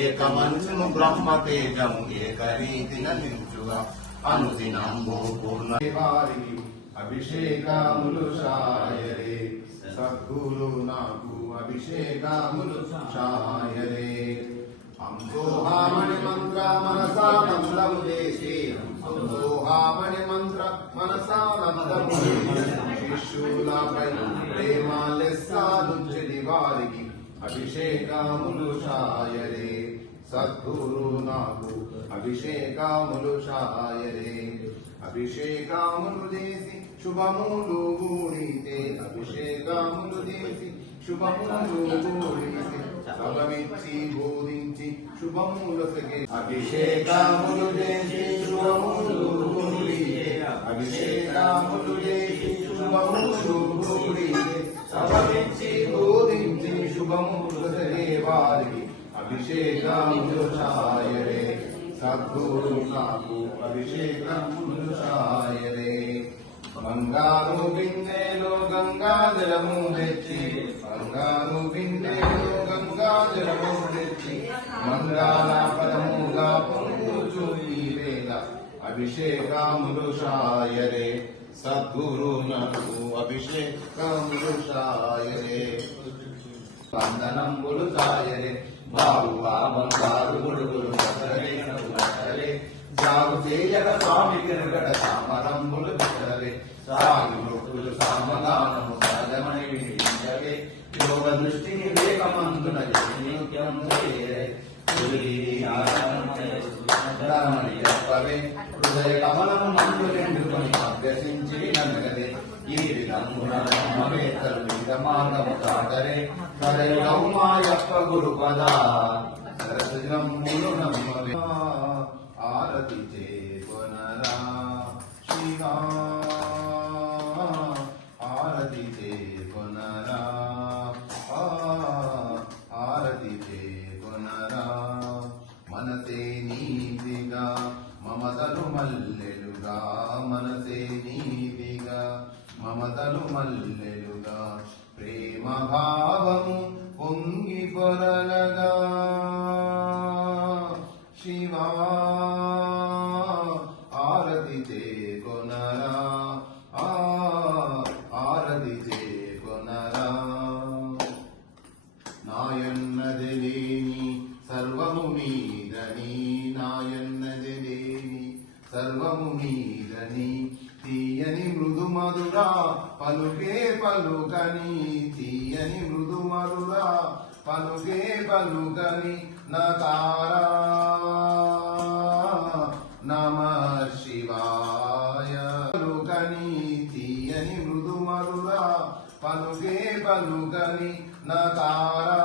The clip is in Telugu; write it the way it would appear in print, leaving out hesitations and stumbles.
ఏకమంచును బ్రహ్మ తేజము ఏకరీతిన నిలుచుగా అనుదినంబు పూర్ణ వారికి అభిషేకములు శాయరే సద్గురు నాకు అభిషేకములు శాయరే హంసోహామణి మంత్ర మనసానందము చేసి హంసోహామణి మంత్ర మనసానందము శిష్యులపై ప్రేమాలెస్సాలుంచని వారికి అభిషేకములు శాయరే సద్గురు నాకు అభిషేకములు శాయరే అభిషేకములు చేసి శుభములు గూడితే అభిషేకములు చేసి శుభములు గూడితే సభమిచ్చి బోధించి శుభములకే అభిషేకములు చేసి శుభములు గూడితే అభిషేకములు చేసి శుభములు గూడితే సభమిచ్చి బోధించి శుభములకే వారికి అభిషేకములు శాయరే సద్గురు నాకు అభిషేకములు శాయరే బంగారు బిందెలో గంగాజలము తెచ్చి బంగారు బిందెలో గంగాజలము తెచ్చి మంగాళ పదముగా పొందుచు ఈ వేళ అభిషేకములు శాయరే సద్గురు నాకు అభిషేకములు శాయరే వందనంబులు శాయరే బాబువా బంగారు గొడుగులు బసరే జాగు చేయక స్వామి తిరగడ సామరంబులు బిడ్డలే సాగి నొప్పులు సామగానము సహజమని వినిపించవే యోగ దృష్టిని వివేకమందున నిత్యం చెప్పవే హృదయ కమలము నందు నిండుకొని అభ్యసించి నన్నగదే ఈ విధమున బ్రహ్మవేత్తలు వివిధ మార్గము దాటరే హరయుడౌమాయప్ప గురుపద సరసజమ్ములు నమ్మవే ఆరతి చేకొనరా శివా ఆరతి చేకొనరా ఆరతి చేకొనరా మనసే నీతిగా మమతలు మల్లెలుగా మనసే నీతిగా మమతలు మల్లెలుగా ప్రేమ భావము పొంగి పొరలగా శివా ఆరతి చేకొనరా ఆరతి చేకొనరా నాయన్నది లేని సర్వము మీదని నాయన్నది లేని సర్వము మీదని తీయని మృదు మధురా పలుకే పలుకని తీయని మృదు మధురా పలుకే పలుకని నకారా నమః శివాయ పలుకని తీయని మృదు మధురా పలుకే పలుకని నకారా